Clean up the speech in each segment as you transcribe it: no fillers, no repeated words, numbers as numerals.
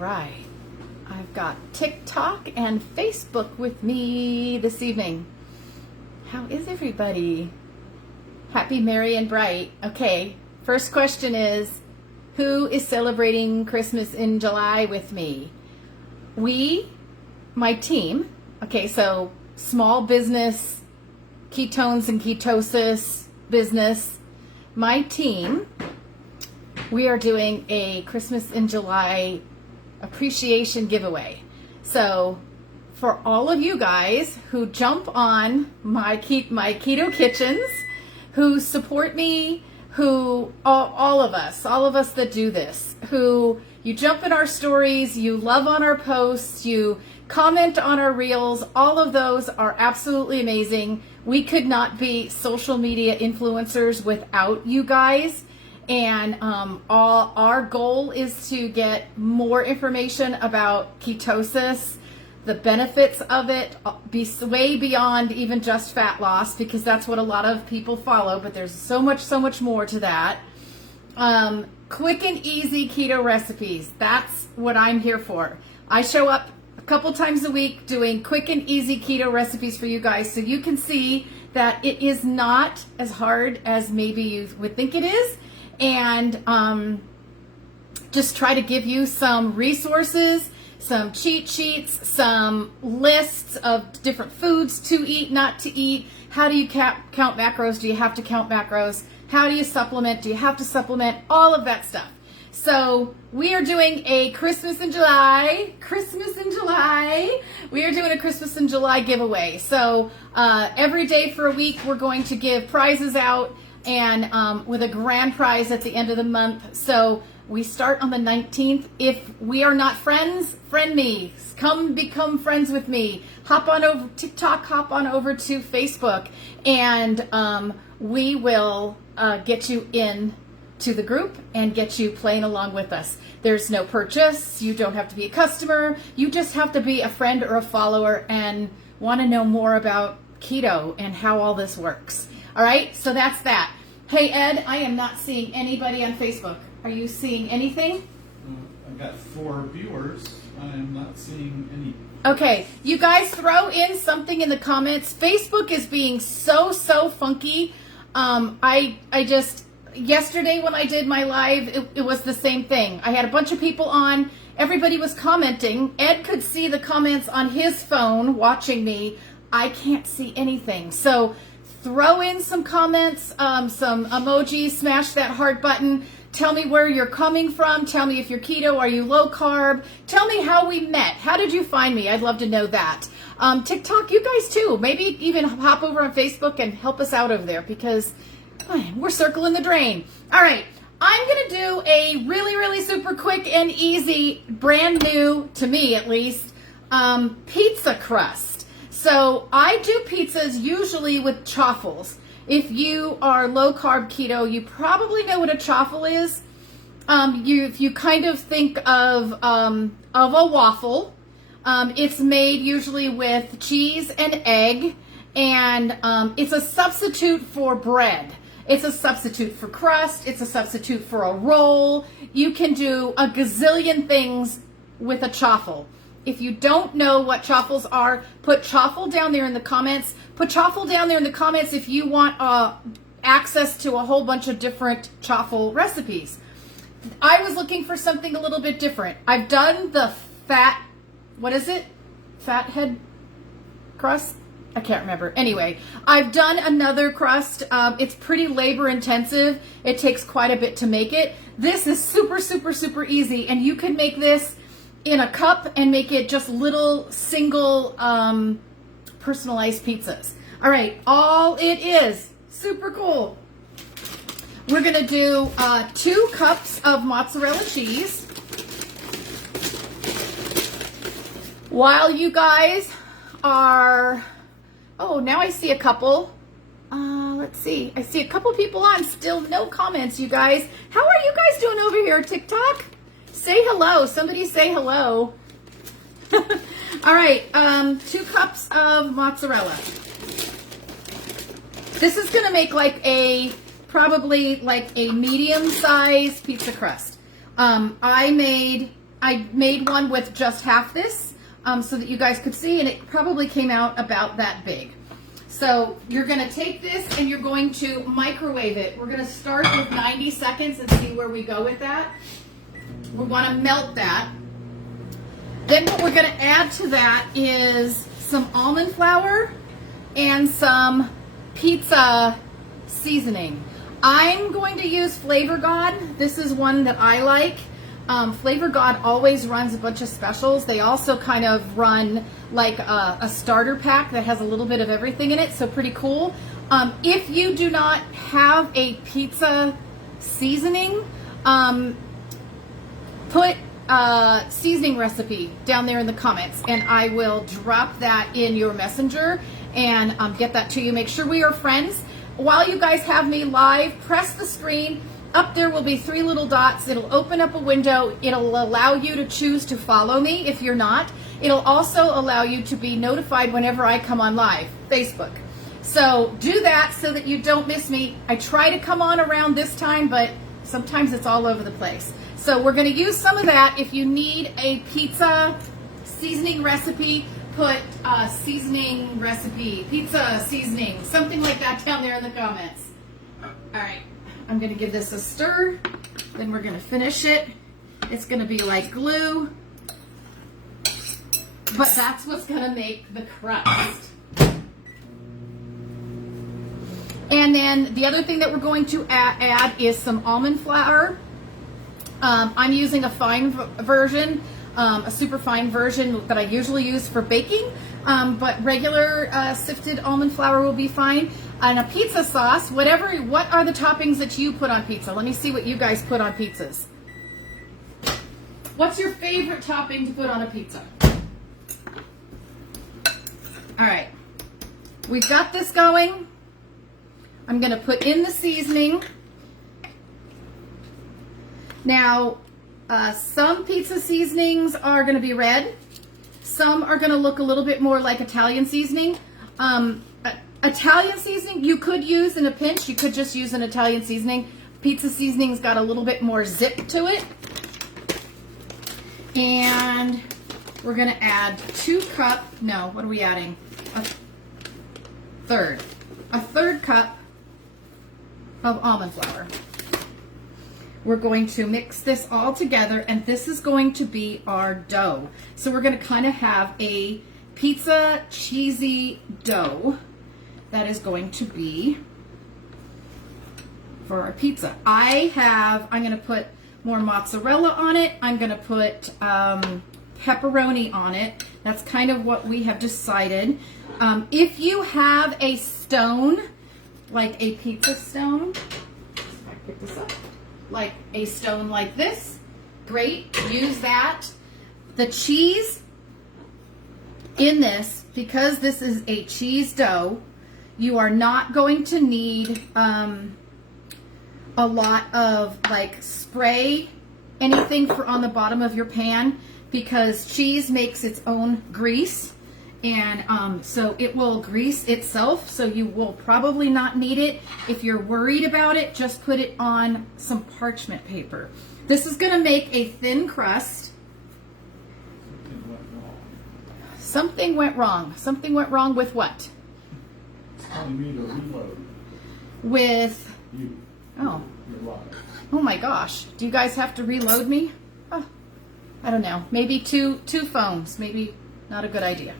right. I've got TikTok and Facebook with me this evening. How is everybody? Happy, merry, and bright. Okay, first question is, who is celebrating Christmas in July with me? My team, okay, so small business, ketones and ketosis business, my team, we are doing a Christmas in July appreciation giveaway. So for all of you guys who jump on my Keto Kitchens, who support me, who all of us that do this, who you jump in our stories, you love on our posts, you comment on our reels, all of those are absolutely amazing. We could not be social media influencers without you guys. And our goal is to get more information about ketosis, the benefits of it, be way beyond even just fat loss, because that's what a lot of people follow, but there's so much more to that. Quick and easy keto recipes, that's what I'm here for. I show up a couple times a week doing quick and easy keto recipes for you guys, so you can see that it is not as hard as maybe you would think it is. And just try to give you some resources, some cheat sheets, some lists of different foods to eat, not to eat. How do you count macros? Do you have to count macros? How do you supplement? Do you have to supplement? All of that stuff. So we are doing a Christmas in July. We are doing a Christmas in July giveaway. So every day for a week, we're going to give prizes out, and with a grand prize at the end of the month. So we start on the 19th. If we are not friends, friend me. Come become friends with me. Hop on over TikTok, hop on over to Facebook, and we will get you in to the group and get you playing along with us. There's no purchase. You don't have to be a customer. You just have to be a friend or a follower and want to know more about keto and how all this works. All right, so that's that. Hey, Ed, I am not seeing anybody on Facebook. Are you seeing anything? I've got 4 viewers. I am not seeing any. Okay, you guys throw in something in the comments. Facebook is being so funky. I just, yesterday when I did my live, it was the same thing. I had a bunch of people on. Everybody was commenting. Ed could see the comments on his phone watching me. I can't see anything. So throw in some comments, some emojis, smash that heart button. Tell me where you're coming from. Tell me if you're keto. Are you low carb? Tell me how we met. How did you find me? I'd love to know that. TikTok, you guys too. Maybe even hop over on Facebook and help us out over there, because we're circling the drain. All right. I'm going to do a really super quick and easy, brand new, to me at least, pizza crust. So I do pizzas usually with chaffles. If you are low carb keto, you probably know what a chaffle is. If you kind of think of a waffle, it's made usually with cheese and egg, and it's a substitute for bread. It's a substitute for crust. It's a substitute for a roll. You can do a gazillion things with a chaffle. If you don't know what chaffles are, put chaffle down there in the comments. Put chaffle down there in the comments if you want access to a whole bunch of different chaffle recipes. I was looking for something a little bit different. I've done the fathead crust? I can't remember. Anyway, I've done another crust. It's pretty labor intensive. It takes quite a bit to make it. This is super easy, and you can make this in a cup and make it just little single personalized pizzas. All right, all it is, super cool. We're gonna do 2 cups of mozzarella cheese. While you guys are, oh, now I see a couple. Let's see, I see a couple people on, still no comments, you guys. How are you guys doing over here, TikTok? Say hello. Somebody say hello. All right, 2 cups of mozzarella. This is going to make probably like a medium-sized pizza crust. I made I made one with just half this so that you guys could see, and it probably came out about that big. So you're going to take this and you're going to microwave it. We're going to start with 90 seconds and see where we go with that. We want to melt that. Then what we're going to add to that is some almond flour and some pizza seasoning. I'm going to use Flavor God. This is one that I like. Flavor God always runs a bunch of specials. They also kind of run like a starter pack that has a little bit of everything in it, so pretty cool. If you do not have a pizza seasoning, put seasoning recipe down there in the comments, and I will drop that in your messenger and get that to you. Make sure we are friends. While you guys have me live, press the screen. Up there will be 3 little dots. It'll open up a window. It'll allow you to choose to follow me if you're not. It'll also allow you to be notified whenever I come on live, Facebook. So do that so that you don't miss me. I try to come on around this time, but sometimes it's all over the place. So we're going to use some of that. If you need a pizza seasoning recipe, put seasoning recipe, pizza seasoning, something like that down there in the comments. All right. I'm going to give this a stir, then we're going to finish it. It's going to be like glue, but that's what's going to make the crust. And then the other thing that we're going to add is some almond flour. I'm using a fine version, a super fine version that I usually use for baking, but regular sifted almond flour will be fine. And a pizza sauce, what are the toppings that you put on pizza? Let me see what you guys put on pizzas. What's your favorite topping to put on a pizza? All right, we've got this going. I'm gonna put in the seasoning. Now, some pizza seasonings are gonna be red. Some are gonna look a little bit more like Italian seasoning. Italian seasoning you could use in a pinch. You could just use an Italian seasoning. Pizza seasoning's got a little bit more zip to it. And we're gonna add 2 cup, no, what are we adding? A third cup of almond flour. We're going to mix this all together, and this is going to be our dough. So we're gonna kind of have a pizza cheesy dough that is going to be for our pizza. I'm going to put more mozzarella on it. I'm going to put pepperoni on it. That's kind of what we have decided. If you have a stone, like a pizza stone, if I pick this up, like a stone like this, great, use that. The cheese in this, because this is a cheese dough, you are not going to need a lot of like spray anything for on the bottom of your pan, because cheese makes its own grease, and so it will grease itself, so you will probably not need it. If you're worried about it, just put it on some parchment paper. This is going to make a thin crust. Something went wrong. Something went wrong with what? Telling me to reload. With You. oh You're live. oh my gosh, do you guys have to reload me? Oh, I don't know, maybe two phones, maybe not a good idea.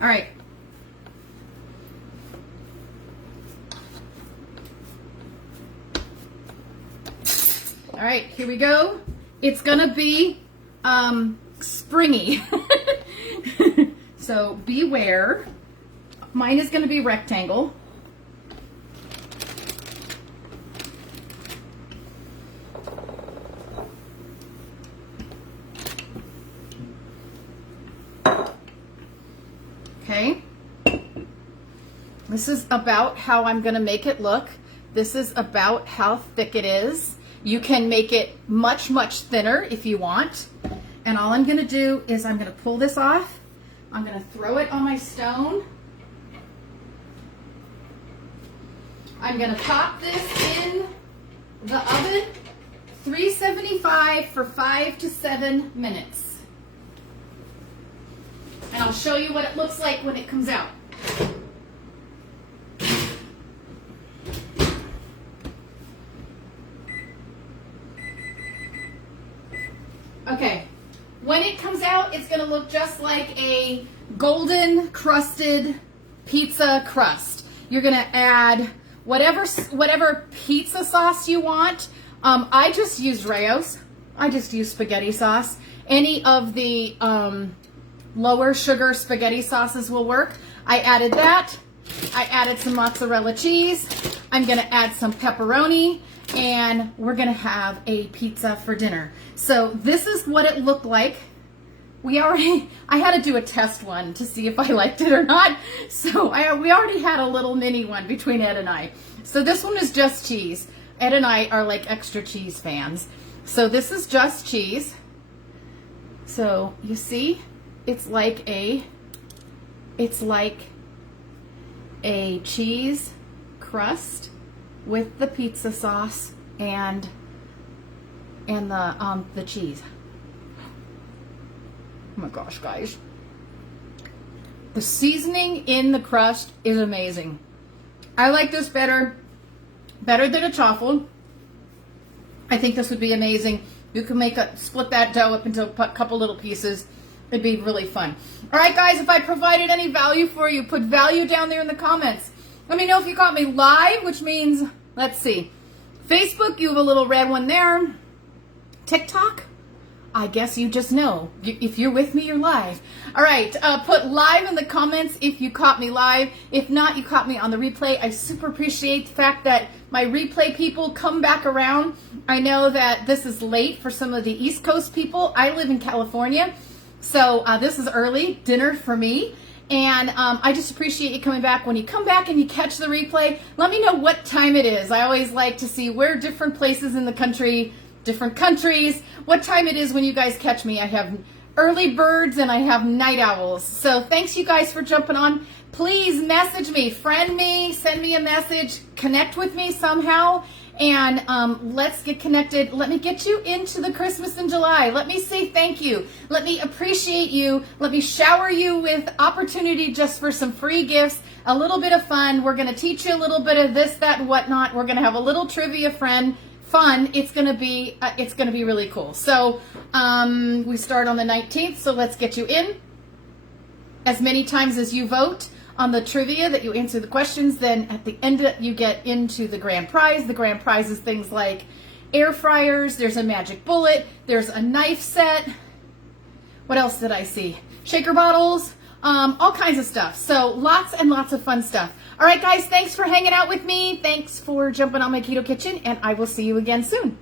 All right, here we go. It's gonna be springy. So beware. Mine is going to be rectangle. Okay. This is about how I'm going to make it look. This is about how thick it is. You can make it much, much thinner if you want. And all I'm going to do is I'm going to pull this off. I'm going to throw it on my stone. I'm going to pop this in the oven 375 for 5 to 7 minutes. And I'll show you what it looks like when it comes out. Okay, when it comes out, it's going to look just like a golden crusted pizza crust. You're going to add whatever pizza sauce you want. I just used Rayo's. I just used spaghetti sauce. Any of the lower sugar spaghetti sauces will work. I added that. I added some mozzarella cheese. I'm going to add some pepperoni. And we're going to have a pizza for dinner. So this is what it looked like. I had to do a test one to see if I liked it or not. So we already had a little mini one between Ed and I. So this one is just cheese. Ed and I are like extra cheese fans. So this is just cheese. So you see, it's like a cheese crust with the pizza sauce and the cheese. Oh my gosh, guys. The seasoning in the crust is amazing. I like this better than a chaffle. I think this would be amazing. You can split that dough up into a couple little pieces. It'd be really fun. All right, guys, if I provided any value for you, put value down there in the comments. Let me know if you caught me live, which means, let's see, Facebook, you have a little red one there. TikTok, I guess you just know. If you're with me, you're live. All right, put live in the comments if you caught me live. If not, you caught me on the replay. I super appreciate the fact that my replay people come back around. I know that this is late for some of the East Coast people. I live in California, so this is early dinner for me. And I just appreciate you coming back. When you come back and you catch the replay, let me know what time it is. I always like to see where different places in the country, different countries, what time it is when you guys catch me. I have early birds and I have night owls. So thanks you guys for jumping on. Please message me, friend me, send me a message, connect with me somehow. And let's get connected. Let me get you into the Christmas in July. Let me say thank you. Let me appreciate you. Let me shower you with opportunity just for some free gifts, a little bit of fun. We're going to teach you a little bit of this, that, and whatnot. We're going to have a little trivia fun. It's going to be really cool. So we start on the 19th. So let's get you in. As many times as you vote on the trivia that you answer the questions, then at the end you get into the grand prize. The grand prize is things like air fryers, there's a magic bullet, there's a knife set. What else did I see? Shaker bottles, all kinds of stuff. So lots and lots of fun stuff. All right, guys, thanks for hanging out with me. Thanks for jumping on my Keto Kitchen, and I will see you again soon.